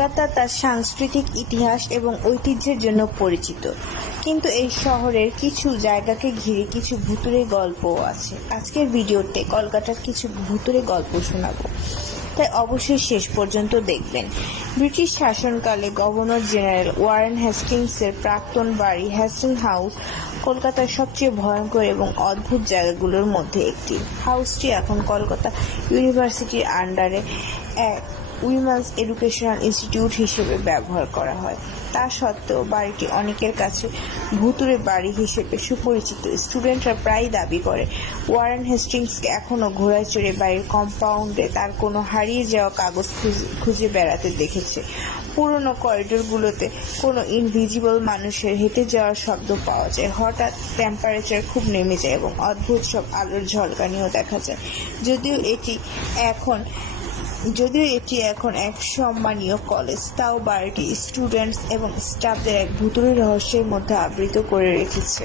কলকাতা তার সাংস্কৃতিক ইতিহাস এবং ঐতিহ্যের জন্য পরিচিত, কিন্তু এই শহরের কিছু জায়গাকে ঘিরে কিছু ভুতুড়ে গল্পও আছে। আজকের ভিডিওতে কলকাতার কিছু ভুতুড়ে গল্প শোনাবো, তাই অবশ্যই শেষ পর্যন্ত দেখবেন। ব্রিটিশ শাসনকালে গভর্নর জেনারেল ওয়ারেন হেস্টিংসের প্রাক্তন বাড়ি হেস্টিং হাউস কলকাতার সবচেয়ে ভয়ঙ্কর এবং অদ্ভুত জায়গাগুলোর মধ্যে একটি। হাউসটি এখন কলকাতা ইউনিভার্সিটির আন্ডারে এক উইমেন্স এডুকেশনাল ইনস্টিটিউট হিসেবে ব্যবহার করা হয়। তা সত্ত্বেও বাড়িটি অনেকের কাছে ভুতুড়ে বাড়ি হিসেবে সুপরিচিত। স্টুডেন্টরা প্রায় দাবি করে ওয়ারেন হেস্টিংসকে এখনও ঘোড়ায় চড়ে বাড়ির কম্পাউন্ডে তার কোনো হারিয়ে যাওয়া কাগজ খুঁজে বেড়াতে দেখেছে। পুরনো করিডোরগুলোতে কোনো ইনভিজিবল মানুষের হেঁটে যাওয়ার শব্দ পাওয়া যায়। হঠাৎ টেম্পারেচার খুব নেমে যায় এবং অদ্ভুত সব আলোর ঝলকানিও দেখা যায়। যদিও এটি এখন এক সম্মানীয় কলেজ, তাও বাড়িটি স্টুডেন্টস এবং স্টাফদের এক ভুতুড়ে রহস্যের মধ্যে আবৃত করে রেখেছে।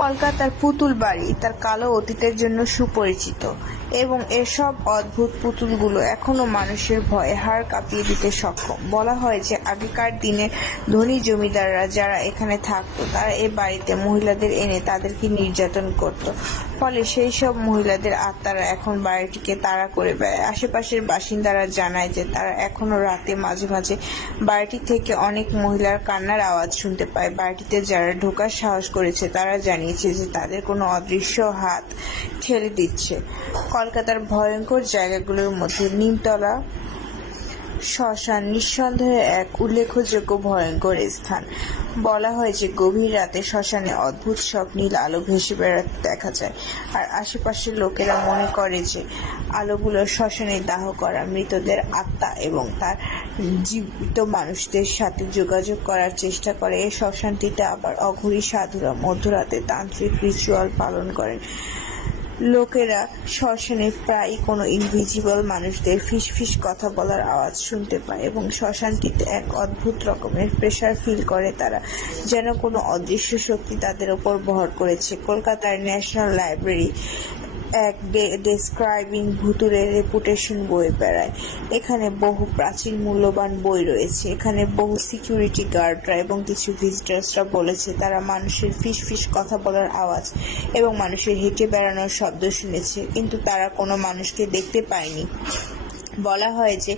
কলকাতার পুতুল বাড়ি তার কালো অতীতের জন্য সুপরিচিত এবং এসব অদ্ভুত পুতুলগুলো এখনো মানুষের ভয়ে হাড় কাঁপিয়ে দিতে সক্ষম। বলা হয় যে আগেকার দিনের ধনী জমিদাররা যারা এখানে থাকতো তারা এ বাড়িতে মহিলাদের এনে তাদেরকে নির্যাতন করত, ফলে সেই সব মহিলাদের আত্মারা এখন বাড়িটিকে তাড়া করে বেড়ায়। আশেপাশের বাসিন্দারা জানায় যে তারা এখনো রাতে মাঝে মাঝে বাড়িটি থেকে অনেক মহিলার কান্নার আওয়াজ শুনতে পায়। বাড়িটিতে যারা ঢোকার সাহস করেছে তারা জানিয়েছে যে তাদের কোনো অদৃশ্য হাত ঠেলে দিচ্ছে। কলকাতার ভয়ঙ্কর জায়গাগুলোর মধ্যে নিমতলা শ্মশান নিঃসন্দেহে এক উল্লেখযোগ্য ভয়ঙ্কর স্থান। বলা হয় যে গভীর রাতে শ্মশানে অদ্ভুত সব নীল আলো ভেসে বেড়াতে দেখা যায়, আর আশেপাশের লোকেরা মনে করে যে আলোগুলো শ্মশানে দাহ করা মৃতদের আত্মা এবং তার জীবিত মানুষদের সাথে যোগাযোগ করার চেষ্টা করে। এই শ্মশানটিতে আবার অঘরী সাধুরা মধ্যরাতে তান্ত্রিক রিচুয়াল পালন করেন। লোকেরা শ্মশানে প্রায়ই কোনো ইনভিজিবল মানুষদের ফিসফিস কথা বলার আওয়াজ শুনতে পায় এবং শ্মশানটিতে এক অদ্ভুত রকমের প্রেশার ফিল করে তারা, যেন কোনো অদৃশ্য শক্তি তাদের ওপর ভর করেছে। কলকাতার ন্যাশনাল লাইব্রেরি এক ডেসক্রাইবিং ভুতুড়ের রেপুটেশন বয়ে বেড়ায়। এখানে বহু প্রাচীন মূল্যবান বই রয়েছে। এখানে বহু সিকিউরিটি গার্ডরা এবং কিছু ভিজিটার্সরা বলেছে তারা মানুষের ফিসফিস কথা বলার আওয়াজ এবং মানুষের হেঁটে বেড়ানোর শব্দ শুনেছে, কিন্তু তারা কোনো মানুষকে দেখতে পায়নি। বলা হয় যে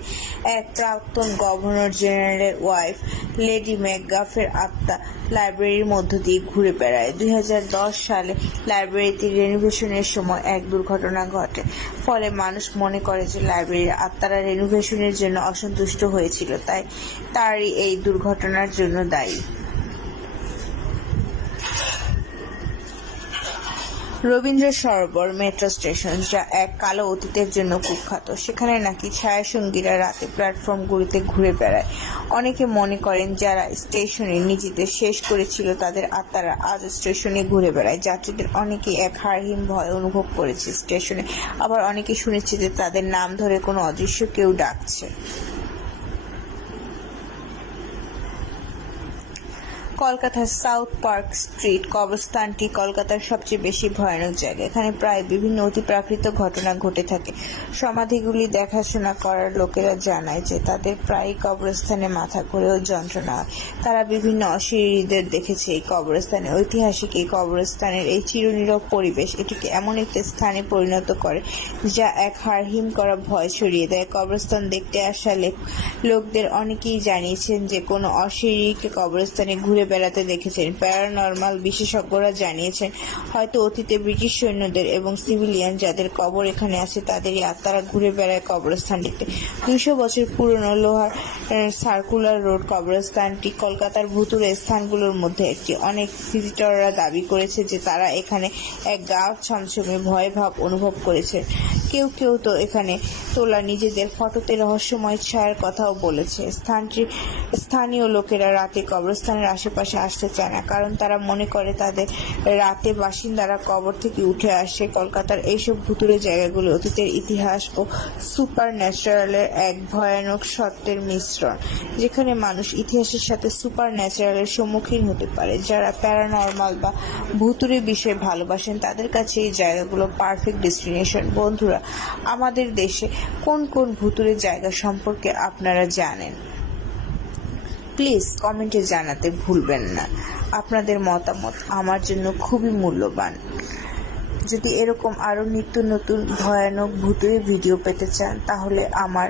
এক প্রাক্তন গভর্নর জেনারেলের ওয়াইফ লেডি ম্যাকগাফের আত্মা লাইব্রেরির মধ্য দিয়ে ঘুরে বেড়ায়। 2010 সালে লাইব্রেরিতে রেনোভেশনের সময় এক দুর্ঘটনা ঘটে, ফলে মানুষ মনে করে যে লাইব্রেরির আত্মারা রেনোভেশনের জন্য অসন্তুষ্ট হয়েছিল, তাই তারই এই দুর্ঘটনার জন্য দায়ী। রবীন্দ্র সরোবর মেট্রো স্টেশন, যা এক কালো অতীতের জন্য কুখ্যাত, সেখানে নাকি ছায়াসঙ্গীরা রাতে প্ল্যাটফর্মগুলিতে ঘুরে বেড়ায়। অনেকে মনে করেন যারা স্টেশনে নিজেদের শেষ করেছিল তাদের আত্মারা আজ স্টেশনে ঘুরে বেড়ায়। যাত্রীদের অনেকেই এক হাড়হিম ভয় অনুভব করেছে স্টেশনে, আবার অনেকে শুনেছে যে তাদের নাম ধরে কোনো অদৃশ্য কেউ ডাকছে। কলকাতার সাউথ পার্ক স্ট্রিট কবরস্থানটি কলকাতার সবচেয়ে বেশি ভয়ানক জায়গা। এখানে প্রায় বিভিন্ন অতিপ্রাকৃত ঘটনা ঘটে থাকে। সমাধিগুলি দেখাশোনা করার লোকেরা জানায় যে তাদের প্রায়ই কবরস্থানে মাথা ঘুরেও যন্ত্রণা হয়। তারা বিভিন্ন অশরীরীদের দেখেছে এই কবরস্থানে। ঐতিহাসিক এই কবরস্থানের এই চিরনীরব পরিবেশ এটিকে এমন একটি স্থানে পরিণত করে যা এক হাড়হিম করা ভয় ছড়িয়ে দেয়। কবরস্থান দেখতে আসা লোকদের অনেকেই জানিয়েছেন যে কোনো অশরীরীকে কবরস্থানে ঘুরে বেড়াতে দেখেছেন। প্যারানর্মাল বিশেষজ্ঞরা জানিয়েছেন হয়তো অতীতে ব্রিটিশ সৈন্যদের এবং সিভিলিয়ান যাদের কবর এখানে আছে তাদেরই আত্মারা ঘুরে বেড়ায় কবরস্থানটিতে। 200 বছর পুরনো লোহার সার্কুলার রোড কবরস্থানটি কলকাতার ভুতুড়ে স্থানগুলোর মধ্যে একটি। অনেক ভিজিটররা দাবি করেছে যে তারা এখানে এক গা ছমছমে ভয় ভাব অনুভব করেছে। কেউ কেউ তো এখানে তোলা নিজেদের ফটোতে রহস্যময় ছায়ার কথাও বলেছে। স্থানীয় লোকেরা রাতে কবরস্থানের আশেপাশে আশেপাশে আসতে চায় না, কারণ তারা মনে করে তাদের রাতে বাসিন্দারা কবর থেকে উঠে আসে। কলকাতার এইসব ভুতুড়ে জায়গাগুলো অতীতের ইতিহাস ও সুপার ন্যাচারালের এক ভয়ানক সত্যের মিশ্রণ, যেখানে মানুষ ইতিহাসের সাথে সুপার ন্যাচারালের সম্মুখীন হতে পারে। যারা প্যারানর্মাল বা ভুতুড়ে বিষয় ভালোবাসেন তাদের কাছে এই জায়গাগুলো পারফেক্ট ডেস্টিনেশন। বন্ধুরা, আমাদের দেশে কোন কোন ভুতুড়ে জায়গা সম্পর্কে আপনারা জানেন? প্লিজ কমেন্টে জানাতে ভুলবেন না। আপনাদের মতামত আমার জন্য খুবই মূল্যবান। যদি এরকম আরও নিত্য নতুন ভয়ানক ভুতুড়ে ভিডিও পেতে চান তাহলে আমার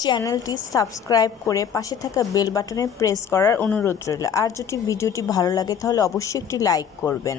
চ্যানেলটি সাবস্ক্রাইব করে পাশে থাকা বেল বাটনে প্রেস করার অনুরোধ রইল। আর যদি ভিডিওটি ভালো লাগে তাহলে অবশ্যই একটি লাইক করবেন।